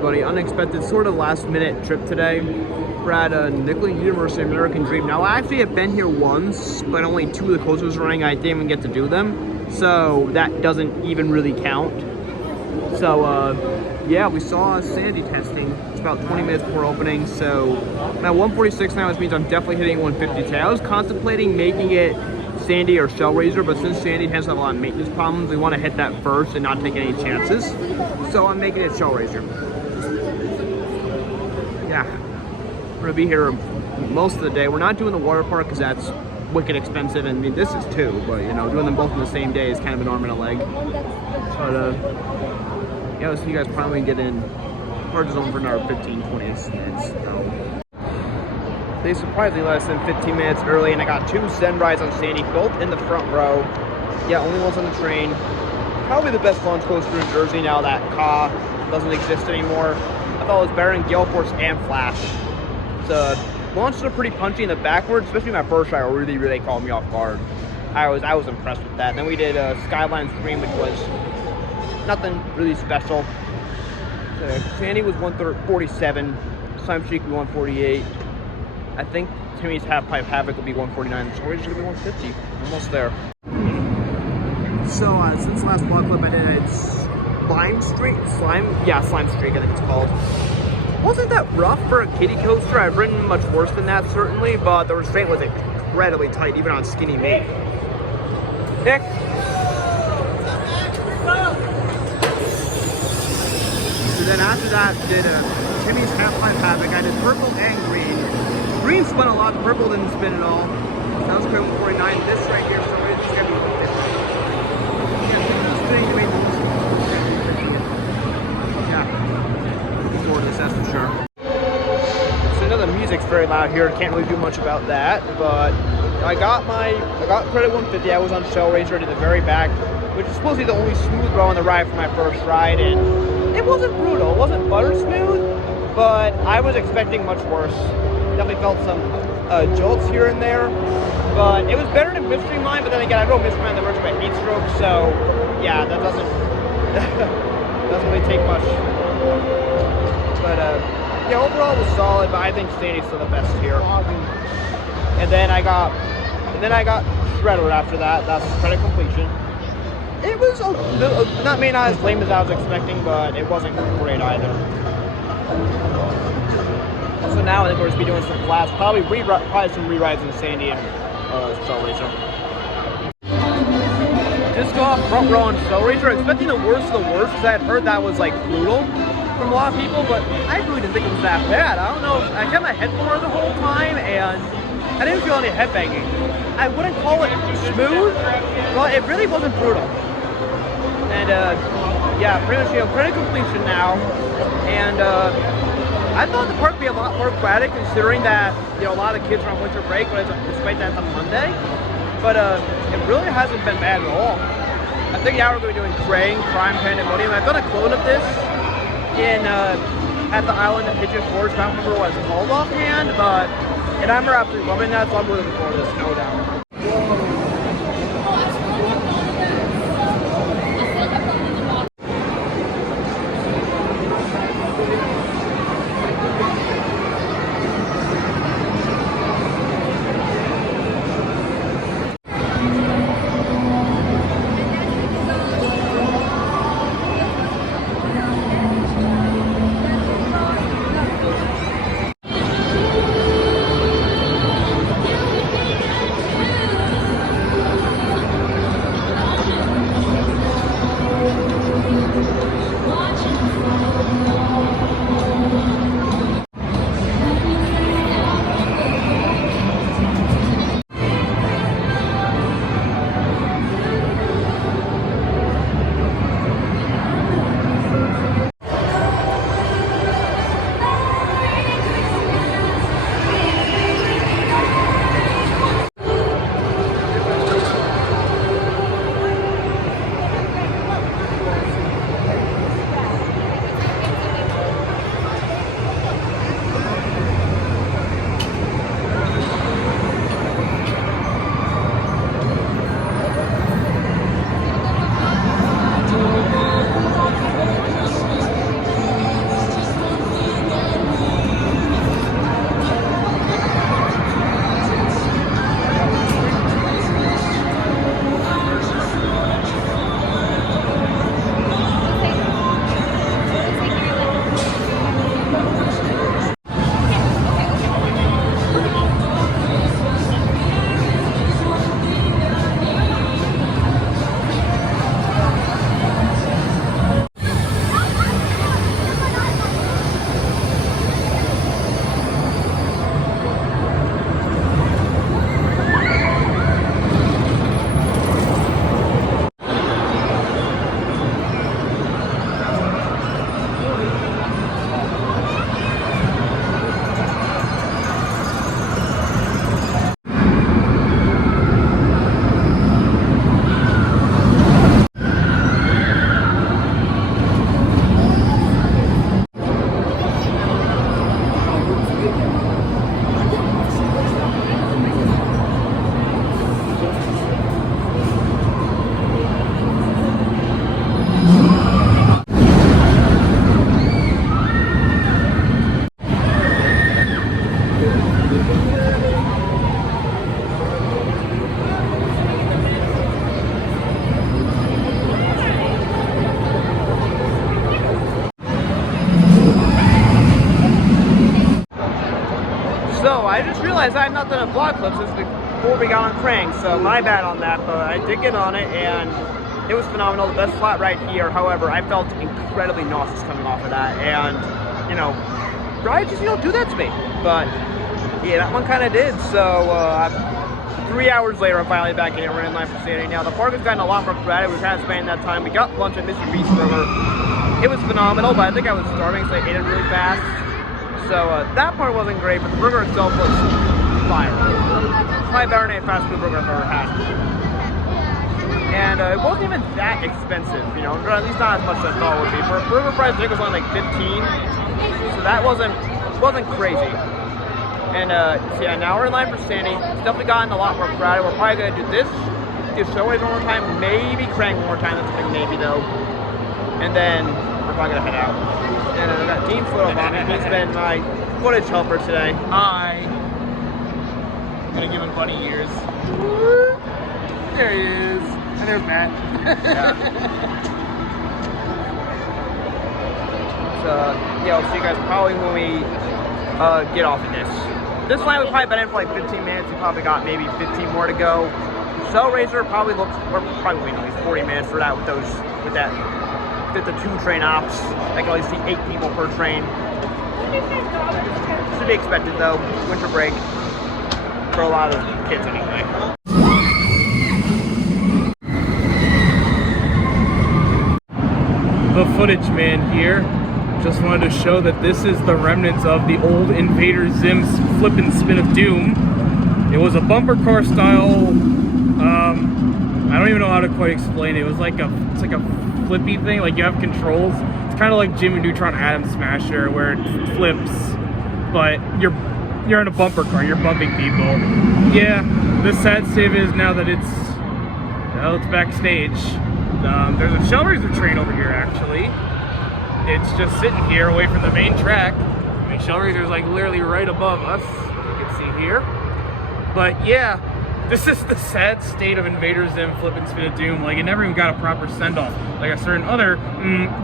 everybody. Unexpected, sort of last-minute trip today. We're at Nickelodeon Universe, American Dream. Now, I actually have been here once, but only 2 of the coasters were running. I didn't even get to do them, so that doesn't even really count. So, yeah, we saw Sandy testing. It's about 20 minutes before opening, so I'm at 146 now, which means I'm definitely hitting 150 today. I was contemplating making it Sandy or Shellraiser, but since Sandy has a lot of maintenance problems, we want to hit that first and not take any chances. So I'm making it Shellraiser. Yeah, we're gonna be here most of the day. We're not doing the water park because that's wicked expensive, and I mean, this is too, but you know, doing them both in the same day is kind of an arm and a leg. But yeah, let's see you guys probably get in Park Zone for another 15-20 minutes. So. They surprisingly let us in 15 minutes early, and I got 2 Zen rides on Sandy, both in the front row. Yeah, only ones on the train. Probably the best launch coaster in Jersey now that Ka doesn't exist anymore. I thought it was better in Gale Force and Flash. The launches are pretty punchy in the backwards, especially my first ride really caught me off guard. I was impressed with that. Then we did Skyline Stream, which was nothing really special. Sandy was 147, Slime Streak was 148. I think Timmy's Half Pipe Havoc will be 149, so we're just gonna be 150. Almost there. So since the last vlog clip I did Slime Streak, Slime Streak I think it's called. Wasn't that rough for a kiddie coaster? I've ridden much worse than that certainly, but the restraint was incredibly tight even on skinny me. Nick. So then after that did Timmy's Half Pipe Havoc. I did purple and green. Green spun a lot, purple didn't spin at all. That was great 149. This right here, so it's gonna be 150. Yeah, looking forward to this, that's for sure. So I know the music's very loud here. Can't really do much about that, but I got credit 150. I was on Shellraiser in the very back, which is supposed to be the only smooth row on the ride for my first ride, and it wasn't brutal. It wasn't butter smooth, but I was expecting much worse. Definitely felt some jolts here and there, but it was better than Mystery Mine. But then again, I drove Mystery Mine the verge of my heat stroke, so yeah, that doesn't really take much. But yeah, overall it was solid. But I think Sandy's still the best here. And then I got Shredder after that. That's credit completion. It was not as lame as I was expecting, but it wasn't great either. So now I think we're just be doing some flats, probably some rerides in Sandy and Shellraiser. Just go off front row on Shellraiser, expecting the worst of the worst, because I had heard that was like brutal from a lot of people, but I really didn't think it was that bad. I don't know, I kept my head forward the whole time, and I didn't feel any head banging. I wouldn't call it smooth, but it really wasn't brutal. And yeah, pretty much credit completion now, and I thought the park would be a lot more aquatic, considering that a lot of the kids are on winter break, but despite that it's on Monday. But it really hasn't been bad at all. I think now we're going to be doing Krang, Crime Pandemonium. I've done a clone of this at the island of Pigeon Forge. I don't remember what it's called offhand, and I'm absolutely loving that, so I'm looking forward to this, no doubt. So I just realized I had not done a vlog clip since before we got on Krang, so my bad on that, but I did get on it and it was phenomenal. The best flat ride here. However, I felt incredibly nauseous coming off of that, and you know, rides just don't do that to me. But yeah, that one kind of did. So 3 hours later, I'm finally back in here. We're in line for Sandy. Now the park has gotten a lot more crowded. We're kind of spending that time. We got lunch at Mr. Beast Burger. It was phenomenal, but I think I was starving, so I ate it really fast. So that part wasn't great, but the burger itself was fire. Probably better than any fast food burger I've ever had. And it wasn't even that expensive, you know, or at least not as much as I thought it would be. For a burger price, I think it was only like 15, so that wasn't crazy. And so yeah, now we're in line for Sandy. It's definitely gotten a lot more crowded. We're probably gonna do this, do Showways one more time, maybe Krang one more time. That's a big maybe though. And then we're probably gonna head out. And I got Dean Photo Bomb. He's been my footage helper today. Hi. Gonna give him bunny ears. There he is. And there's Matt. Yeah. So yeah, I'll see you guys probably when we get off of this. This line we've probably been in for like 15 minutes. We probably got maybe 15 more to go. Cellraiser probably looks, we're probably waiting at least 40 minutes for that with the 2 train ops. I can only see 8 people per train. Should be expected though. Winter break for a lot of kids anyway. The footage man here. Just wanted to show that this is the remnants of the old Invader Zim's Flip and Spin of Doom. It was a bumper car style. I don't even know how to quite explain it. It was like it's like a flippy thing. Like you have controls. It's kind of like Jimmy Neutron Atom Smasher, where it flips, but you're in a bumper car. You're bumping people. Yeah. The sad state is now that it's backstage. There's a Shellraiser train over here actually. It's just sitting here away from the main track. I mean, Shellraiser's like literally right above us. You can see here. But yeah, this is the sad state of Invader Zim Flip and Spin of Doom. Like, it never even got a proper send-off. Like a certain other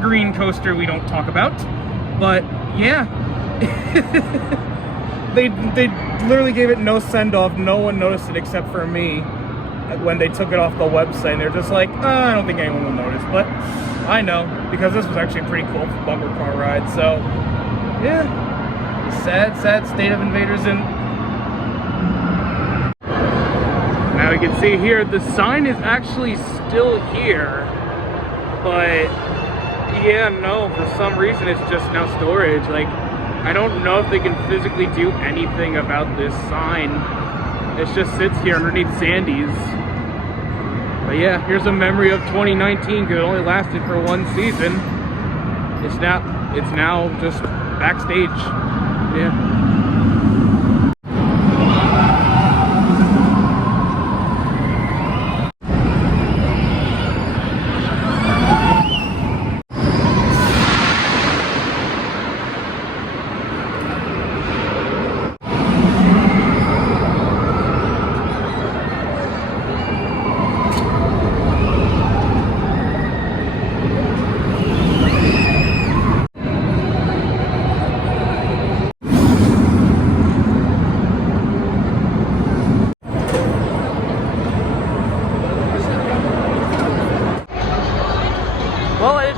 green coaster we don't talk about. But yeah. they literally gave it no send-off. No one noticed it except for me when they took it off the website. And they're just like, I don't think anyone will notice. But I know, because this was actually a pretty cool bumper car ride. So yeah, sad state of Invader Zim. Now you can see here, the sign is actually still here, but yeah, no, for some reason it's just now storage. Like, I don't know if they can physically do anything about this sign. It just sits here underneath Sandy's. But yeah, here's a memory of 2019, because it only lasted for 1 season. It's now just backstage. Yeah.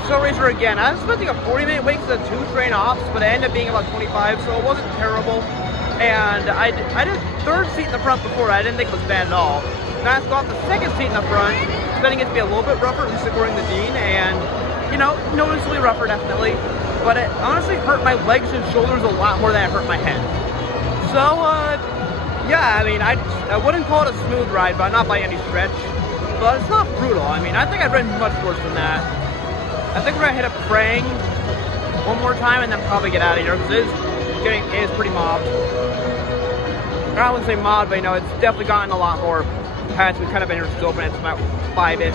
Showraiser again. I was expecting a 40-minute wait for the 2 train ops, but it ended up being about 25, so it wasn't terrible. And I did 3rd seat in the front before. I didn't think it was bad at all. And I got the 2nd seat in the front, expecting it to be a little bit rougher, at least according to Dean, and you know, noticeably rougher definitely. But it honestly hurt my legs and shoulders a lot more than it hurt my head. So yeah, I mean, I wouldn't call it a smooth ride, but not by any stretch. But it's not brutal. I mean, I think I've ridden much worse than that. I think we're gonna hit up Krang one more time and then probably get out of here, because it is pretty mobbed. I wouldn't say mobbed, but you know, it's definitely gotten a lot more pads. We've kind of been here still open. It's about 5-ish.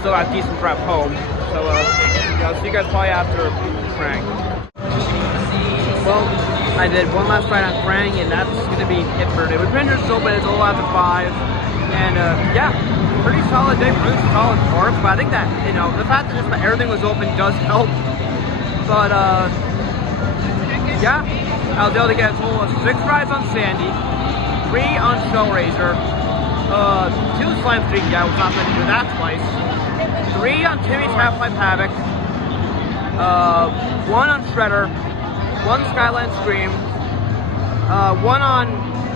Still got a decent drive home. So yeah, I'll see you guys probably after Krang. Well, I did one last ride on Krang, and that's going to be it for today. We've been here so bad, it's a little after 5. And yeah, pretty solid day, really solid park. But I think that, you know, the fact that just about everything was open does help. But yeah, I was able to get a total of 6 rides on Sandy, 3 on Shellraiser, 2 Slime Street, yeah, I was not going to do that twice, 3 on Timmy's Half-Life Havoc, 1 on Shredder, 1 Skyline Stream, 1 on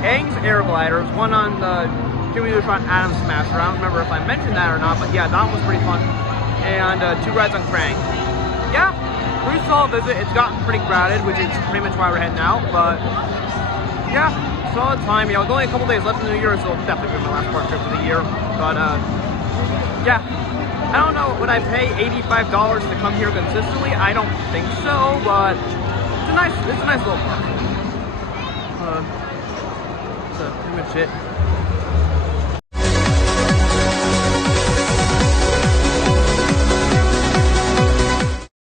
Aang's Air Gliders, 1 on the Jimmy Neutron Atom Smasher. I don't remember if I mentioned that or not, but yeah, that one was pretty fun. And 2 rides on Krang. Yeah, pretty solid visit. It's gotten pretty crowded, which is pretty much why we're heading out, but yeah, solid time. You know, it's only a couple days left in the year, so it'll definitely be my last park trip of the year. But yeah, I don't know, would I pay $85 to come here consistently? I don't think so, but it's a nice little park. So pretty much it.